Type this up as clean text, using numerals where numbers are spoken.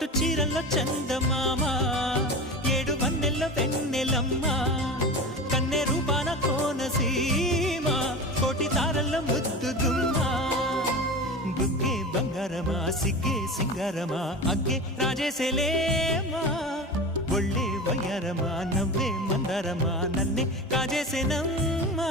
పట్టు చీరల్లో చందమామ ఏడు వన్నెల్లో వెన్నెలమ్మ కన్నె రూపాన కోనసీమ కోటి తారల్లో ముద్దు గుమ్మ బుగ్గే బంగారమా సిగ్గే సింగారమా అగ్గే రాజేసేలేమా ఒళ్ళే వయ్యారమా నవ్వే మందారమా నన్నే కాజేసేనమ్మా